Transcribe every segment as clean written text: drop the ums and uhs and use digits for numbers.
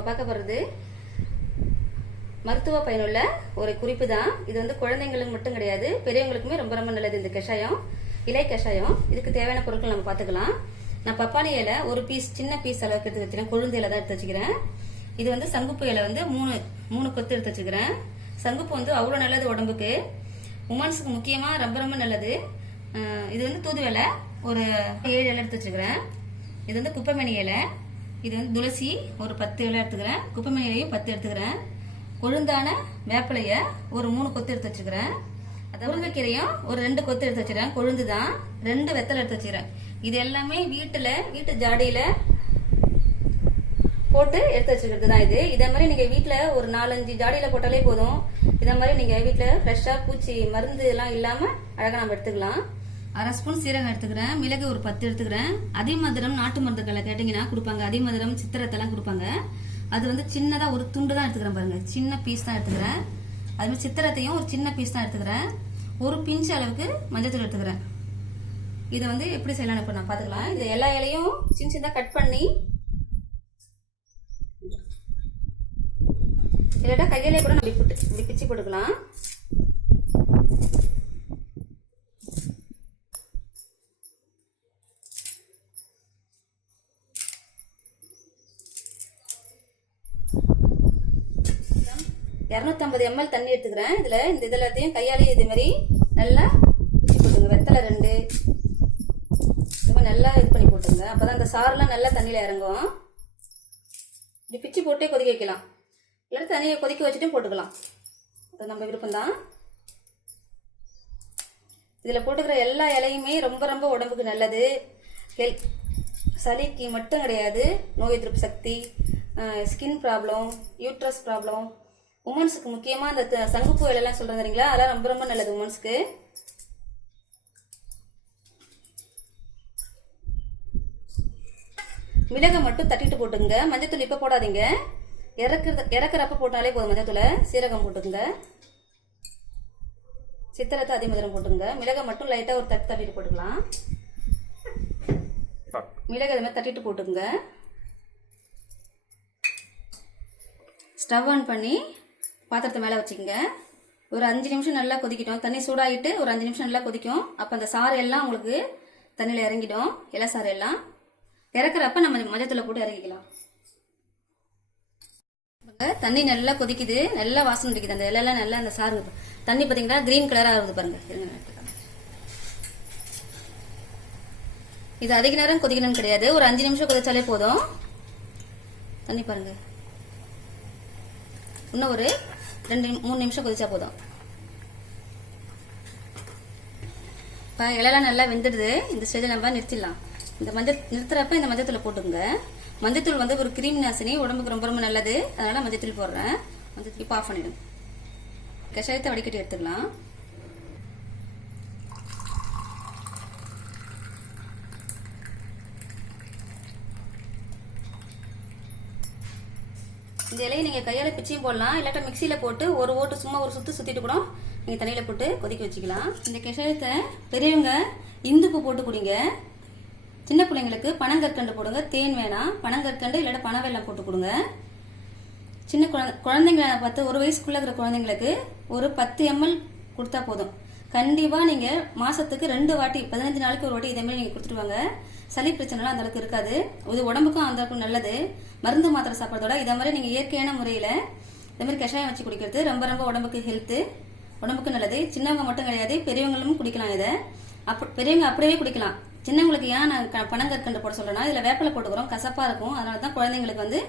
நம்ம பார்க்க போகிறது மருத்துவ பயனுள்ள ஒரு குறிப்பு தான். இது வந்து குழந்தைங்களுக்கு மட்டும் கிடையாது, பெரியவங்களுக்குமே ரொம்ப ரொம்ப நல்லது. இந்த கஷாயம் இலை கஷாயம். இதுக்கு தேவையான பொருட்கள் நம்ம பார்த்துக்கலாம். நான் பப்பாளி இலை ஒரு பீஸ், சின்ன பீஸ் அளவுக்கு எடுத்து வச்சுக்கிறேன். கொழுந்து இலை தான் எடுத்து வச்சுக்கிறேன். இது வந்து சங்குப்பு இலை வந்து மூணு கொத்து எடுத்து வச்சுக்கிறேன். சங்குப்பு வந்து அவ்வளோ நல்லது உடம்புக்கு, உமன்ஸுக்கு முக்கியமாக ரொம்ப ரொம்ப நல்லது. இது வந்து தூதுவளை ஒரு 7 இலை எடுத்து வச்சுக்கிறேன். இது வந்து குப்பைமணி இலை. இது வந்து துளசி ஒரு 10 இலை எடுத்துக்கிறேன். குப்பைமணி இலையும் 10 எடுத்துக்கிறேன். கொழுந்தான வேப்பிலையை ஒரு 3 கொத்து எடுத்து வச்சுக்கிறேன். முருங்கைக்கீரையும் ஒரு 2 கொத்து எடுத்து வச்சுக்கிறேன். கொழுந்து தான் 2 வெத்தலை எடுத்து வச்சுக்கிறேன். இது எல்லாமே வீட்டு ஜாடியில் போட்டு எடுத்து வச்சுக்கிறது தான் இது. இதே மாதிரி நீங்கள் வீட்டில் ஒரு 4-5 ஜாடியில் போட்டாலே போதும். இதே மாதிரி நீங்கள் வீட்டில் ஃப்ரெஷ்ஷாக பூச்சி மருந்து எல்லாம் இல்லாமல் அழகாக நம்ம எடுத்துக்கலாம். 1/2 ஸ்பூன் சீரகம் எடுத்துக்கிறேன். மிளகு ஒரு 10 எடுத்துக்கிறேன். அதிமதுரம் நாட்டு மருந்துகளை கேட்டிங்கன்னா கொடுப்பாங்க. அதிமதுரம் சித்திரத்தெல்லாம் கொடுப்பாங்க. அது வந்து சின்னதாக ஒரு துண்டு தான் எடுத்துக்கிறேன் பாருங்க, சின்ன பீஸ் தான் எடுத்துக்கிறேன். அதுமாதிரி சித்திரத்தையும் ஒரு சின்ன பீஸ் தான் எடுத்துக்கிறேன். ஒரு பிஞ்ச் அளவுக்கு மஞ்சத்தூள் எடுத்துக்கிறேன். இதை வந்து எப்படி செய்யலாம் இப்போ நான் பார்த்துக்கலாம். இது எல்லா இலையும் சின்ன சின்னதாக கட் பண்ணி இல்லாட்டா கையிலே கூட நம்ம இப்படி பிச்சு போட்டுக்கலாம். $250 ml தண்ணி எடுத்துக்கிறேன். இந்த எல்லாத்தையும் கையாலே இது மாதிரி நல்லா பிச்சு போட்டுங்க. வெத்தலை 2 ரொம்ப நல்லா இது பண்ணி போட்டுங்க. அப்போதான் அந்த சாரெலாம் நல்லா தண்ணியில் இறங்கும். இப்படி பிச்சு போட்டே கொதிக்க வைக்கலாம், இல்லாட்டி தண்ணியை கொதிக்க வச்சுட்டும் போட்டுக்கலாம். அது நம்ம விருப்பம்தான். இதில் போட்டுக்கிற எல்லா இலையுமே ரொம்ப ரொம்ப உடம்புக்கு நல்லது. சளிக்கு மட்டும் கிடையாது, நோய் எதிர்ப்பு சக்தி, ஸ்கின் ப்ராப்ளம், யூட்ரஸ் ப்ராப்ளம், உமன்ஸுக்கு முக்கியமாக அந்த சங்குப்பூ இலையெல்லாம் சொல்கிறேன் தெரியுங்களா, அதெல்லாம் ரொம்ப ரொம்ப நல்லது உமன்ஸுக்கு. மிளகை மட்டும் தட்டிட்டு போட்டுங்க. மஞ்சத்தூள் இப்போ போடாதீங்க, இறக்குறப்ப போட்டாலே போதும். மஞ்சத்தூளை சீரகம் போட்டுங்க. சித்திரத்தை அதிமதுரம் போட்டுங்க. மிளகை மட்டும் லைட்டாக ஒரு தட்டிட்டு போட்டுக்கலாம். மிளகு அது மாதிரி தட்டிட்டு போட்டுங்க. ஸ்டவ் ஆன் பண்ணி பாத்திரத்தை மேலே வச்சுக்கோங்க. ஒரு 5 நிமிஷம் நல்லா கொதிக்கிட்டோம். தண்ணி சூடாகிட்டு ஒரு 5 நிமிஷம் நல்லா கொதிக்கும். அப்போ அந்த சாறு எல்லாம் உங்களுக்கு தண்ணியில் இறங்கிடும். இலை சாறு எல்லாம் இறக்குறப்ப நம்ம மஞ்சத்தூளை போட்டு இறக்கிக்கலாம். தண்ணி நல்லா கொதிக்குது, நல்லா வாசனை அடிக்குது. அந்த இலையெல்லாம் நல்லா அந்த சாறு தண்ணி பார்த்தீங்கன்னா கிரீன் கலராக ஆகுது பாருங்க. இது அதிக நேரம் கொதிக்கணும்னு கிடையாது, ஒரு 5 நிமிஷம் கொதிச்சாலே போதும். தண்ணி பாருங்க, இன்னும் ஒரு 2-3 நிமிஷம் கொதிச்சா போதும். இப்போ இலையெல்லாம் நல்லா வெந்துடுது. இந்த ஸ்டேஜில் நம்ம நிறுத்திடலாம். இந்த நிறுத்துறப்ப இந்த மஞ்சத்தூளை போட்டுங்க. மஞ்சத்தூள் வந்து ஒரு கிருமி நாசினி, உடம்புக்கு ரொம்ப ரொம்ப நல்லது. அதனால மஞ்சத்தூள் போடுறேன். மஞ்சத்தூள் இப்போ ஆஃப் பண்ணிடுங்க. கஷாயத்தை வடிகட்டி எடுத்துக்கலாம். இந்த இலையை நீங்கள் கையால் பிச்சியும் போடலாம், இல்லாட்டா மிக்சியில் போட்டு ஒரு ஓட்டு சும்மா ஒரு சுற்றிட்டு கூட நீங்கள் தண்ணியில் போட்டு கொதிக்க வச்சுக்கலாம். இந்த கஷாயத்தை பெரியவங்க இந்துப்பு போட்டு குடிங்க. சின்ன பிள்ளைங்களுக்கு பனங்கற்கண்டு போடுங்க. தேன் வேணாம், பனங்கற்கண்டு இல்லாட்டா பனவெல்லம் போட்டு கொடுங்க. சின்ன குழந்தைங்க 1 வயசுக்குள்ளே இருக்கிற குழந்தைங்களுக்கு ஒரு 10 ml கொடுத்தா போதும். கண்டிப்பாக நீங்கள் மாதத்துக்கு 2 வாட்டி 15 நாளைக்கு ஒரு வாட்டி இதேமாதிரி நீங்கள் கொடுத்துட்டு வாங்க. சளி பிரச்சனைலாம் அந்தளவுக்கு இருக்காது. இது உடம்புக்கும் அந்தளவுக்கு நல்லது. மருந்து மாத்திரை சாப்பிட்றதோட இதை மாதிரி நீங்கள் இயற்கையான முறையில் இதேமாதிரி கஷாயம் வச்சு குடிக்கிறது ரொம்ப ரொம்ப உடம்புக்கு ஹெல்த்து, உடம்புக்கு நல்லது. சின்னவங்க மட்டும் கிடையாது, பெரியவங்களும் குடிக்கலாம். இதை பெரியவங்க அப்படியே குடிக்கலாம். சின்னவங்களுக்கு ஏன் நான் பனங்கற்கண்டு போட சொல்கிறேன்னா, இதில் வேப்பிலை போட்டுக்கிறோம், கசப்பாக இருக்கும். அதனால தான் குழந்தைங்களுக்கு வந்து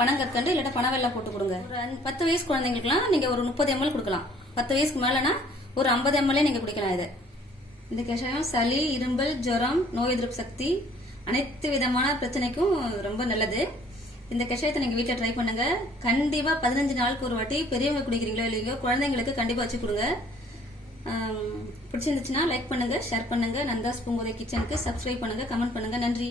பனங்கற்கண்டு இல்லாட்டா பனவெல்லம் போட்டு கொடுங்க. ஒரு 10 வயசு குழந்தைங்களுக்குலாம் நீங்கள் ஒரு 30 ml கொடுக்கலாம். 10 வயசுக்கு மேலேனா ஒரு 50 ml நீங்கள் குடிக்கலாம். இதை இந்த கஷாயம் சளி, இரும்பல், ஜுரம், நோய் எதிர்ப்பு சக்தி, அனைத்து விதமான பிரச்சனைக்கும் ரொம்ப நல்லது. இந்த கஷாயத்தை நீங்கள் வீட்டில் ட்ரை பண்ணுங்க. கண்டிப்பாக 15 நாளுக்கு ஒரு வாட்டி பெரியவங்க குடிக்கிறீங்களோ இல்லையோ குழந்தைங்களுக்கு கண்டிப்பாக வச்சு கொடுங்க. பிடிச்சிருந்துச்சுன்னா லைக் பண்ணுங்க, ஷேர் பண்ணுங்க. நந்தாஸ் பூங்கோதை கிச்சனுக்கு சப்ஸ்கிரைப் பண்ணுங்க, கமெண்ட் பண்ணுங்க. நன்றி.